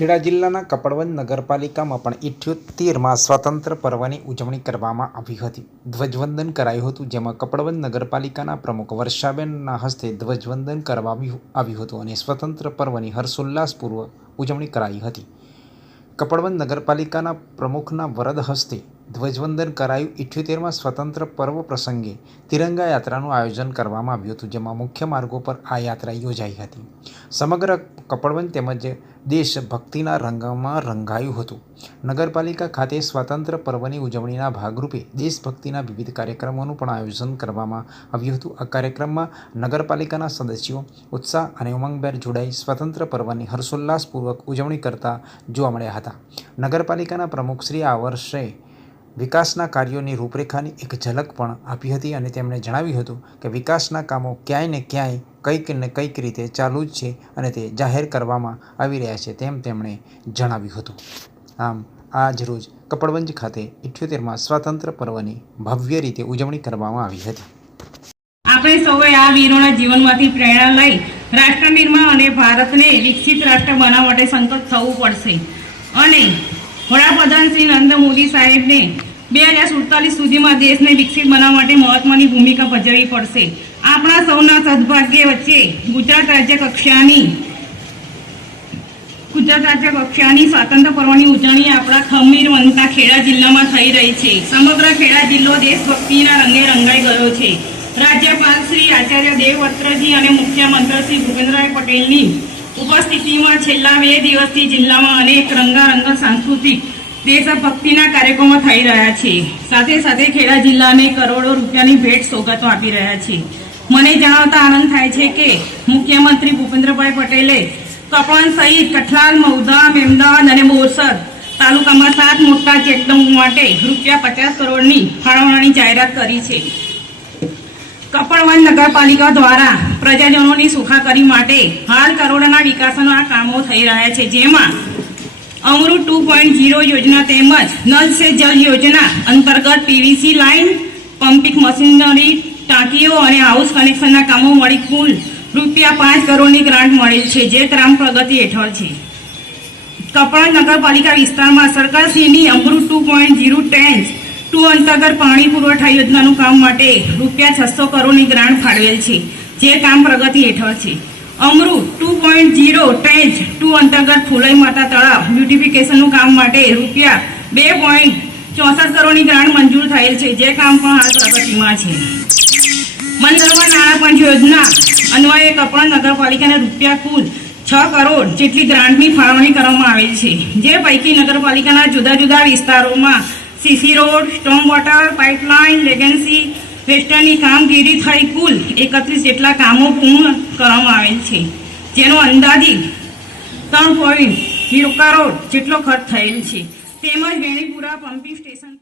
ખેડા જિલ્લાના કપડવંજ નગરપાલિકામાં પણ ઇઠ્યોતેરમાં સ્વાતંત્ર્ય પર્વની ઉજવણી કરવામાં આવી હતી. ધ્વજવંદન કરાયું હતું, જેમાં કપડવંજ નગરપાલિકાના પ્રમુખ વર્ષાબેનના હસ્તે ધ્વજવંદન કરવામાં આવ્યું હતું અને સ્વતંત્ર પર્વની હર્ષોલ્લાસપૂર્વક ઉજવણી કરાઈ હતી. કપડવંજ નગરપાલિકાના પ્રમુખના વરદ હસ્તે ધ્વજવંદન કરાયું. ઇઠ્યોતેરમાં સ્વતંત્ર પર્વ પ્રસંગે તિરંગા યાત્રાનું આયોજન કરવામાં આવ્યું હતું, જેમાં મુખ્ય માર્ગો પર આ યાત્રા યોજાઈ હતી. સમગ્ર કપડવંજ તેમજ દેશ ભક્તિના રંગમાં રંગાયું હતું. નગરપાલિકા ખાતે સ્વાતંત્ર્ય પર્વની ઉજવણીના ભાગરૂપે દેશભક્તિના વિવિધ કાર્યક્રમોનું પણ આયોજન કરવામાં આવ્યું હતું. આ કાર્યક્રમમાં નગરપાલિકાના સદસ્યો ઉત્સાહ અને ઉમંગભેર જોડાઈ સ્વાતંત્ર્ય પર્વની હર્ષોલ્લાસપૂર્વક ઉજવણી કરતા જોવા મળ્યા હતા. નગરપાલિકાના પ્રમુખશ્રી આ વર્ષે વિકાસના કાર્યોની રૂપરેખાની એક ઝલક પણ આપી હતી અને તેમણે જણાવ્યું હતું કે વિકાસના કામો ક્યાંય ને ક્યાંય કંઈક ને કંઈક રીતે ચાલુ જ છે અને તે જાહેર કરવામાં આવી રહ્યા છે તેમ તેમણે જણાવ્યું હતું. આમ, આજ રોજ કપડવંજ ખાતે ઇઠ્યોતેરમાં સ્વાતંત્ર્ય પર્વની ભવ્ય રીતે ઉજવણી કરવામાં આવી હતી. આપણે સૌએ આ વીરોના જીવનમાંથી પ્રેરણા લઈ રાષ્ટ્ર નિર્માણ અને ભારતને વિકસિત રાષ્ટ્ર બનાવવા માટે સંકલ્પ થવું પડશે. અને વડાપ્રધાન નરેન્દ્ર મોદી સાહેબને બે હજાર સુડતાલીસ સુધીમાં દેશને વિકસિત બનાવવા માટે મહત્વની ભૂમિકા ભજવવી પડશે. આપણા સૌના સદભાગ્ય વચ્ચે ગુજરાત રાજ્ય કક્ષાની ગુજરાત રાજ્ય કક્ષાની સ્વાતંત્ર્ય પર્વની ઉજવણી આપણા ખમીર વંતા ખેડા જિલ્લામાં થઈ રહી છે. સમગ્ર ખેડા જિલ્લો દેશભક્તિના રંગે રંગાઈ ગયો છે. રાજ્યપાલ શ્રી આચાર્ય દેવવ્રતજી અને મુખ્યમંત્રી શ્રી ભૂપેન્દ્રભાઈ પટેલની ઉપસ્થિતિમાં છેલ્લા બે દિવસથી જિલ્લામાં અનેક રંગારંગ સાંસ્કૃતિક દેશભક્તિના કાર્યક્રમો થઈ રહ્યા છે. સાથે સાથે ખેડા જિલ્લાને કરોડો રૂપિયાની ભેટ સોગાતો આપી રહ્યા છે. મને જણાવતા આનંદ થાય છે કે મુખ્યમંત્રી ભૂપેન્દ્રભાઈ પટેલે કપણ સહિત કઠલાલ મૌદા મેમદાવાદ અને બોરસદ તાલુકામાં સાત મોટા ચેકડમ માટે રૂપિયા પચાસ કરોડની ફાળવણીની જાહેરાત કરી છે. કપડવંજ નગરપાલિકા દ્વારા પ્રજાજનોની સુખાકારી માટે હાલ કરોડોના વિકાસના કામો થઈ રહ્યા છે, જેમાં અમૃત ટુ પોઈન્ટ ઝીરો યોજના તેમજ નલ સે જલ યોજના અંતર્ગત પીવીસી લાઇન પમ્પિંગ મશીનરી, ટાંકીઓ અને હાઉસ કનેક્શનના કામો મળી કુલ રૂપિયા પાંચ કરોડની ગ્રાન્ટ મળેલ છે, જે ગ્રામ પ્રગતિ હેઠળ છે. કપડ નગરપાલિકા વિસ્તારમાં સરકારશ્રીની અમૃત ટુ પોઈન્ટ ઝીરો ટેન્સ ટુ અંતર્ગત પાણી પુરવઠા યોજનાનું કામ માટે રૂપિયા છસો કરોડની ગ્રાન્ટ ફાળવેલ છે. જે કામ પ્રગતિ હેઠળ છે. Amrut two point zero ટેન્ચ two અંતર્ગત ફુલઈ માતા તળાવ બ્યુટિફિકેશનનું કામ માટે રૂપિયા બે પોઈન્ટ ચોસઠ કરોડની ગ્રાન્ટ મંજૂર થયેલ છે. જે કામ પણ હાલ પ્રગતિમાં છે. મંદરમાં નાણાં પંચ યોજના અન્વયે કપડ નગરપાલિકાને રૂપિયા કુલ છ કરોડ જેટલી ગ્રાન્ટની ફાળવણી કરવામાં આવેલ છે. જે પૈકી નગરપાલિકાના જુદા જુદા વિસ્તારોમાં CC road, storm water, pipeline, legacy વેસ્ટર્નની કામગીરી થઈ કુલ એકત્રીસ જેટલા કામો પૂર્ણ કરવામાં આવેલ છે, જેનો અંદાજિત ત્રણ પોઈન્ટ ઝીરો કરોડ જેટલો ખર્ચ થયેલ છે. તેમજ વેણીપુરા પમ્પિંગ સ્ટેશન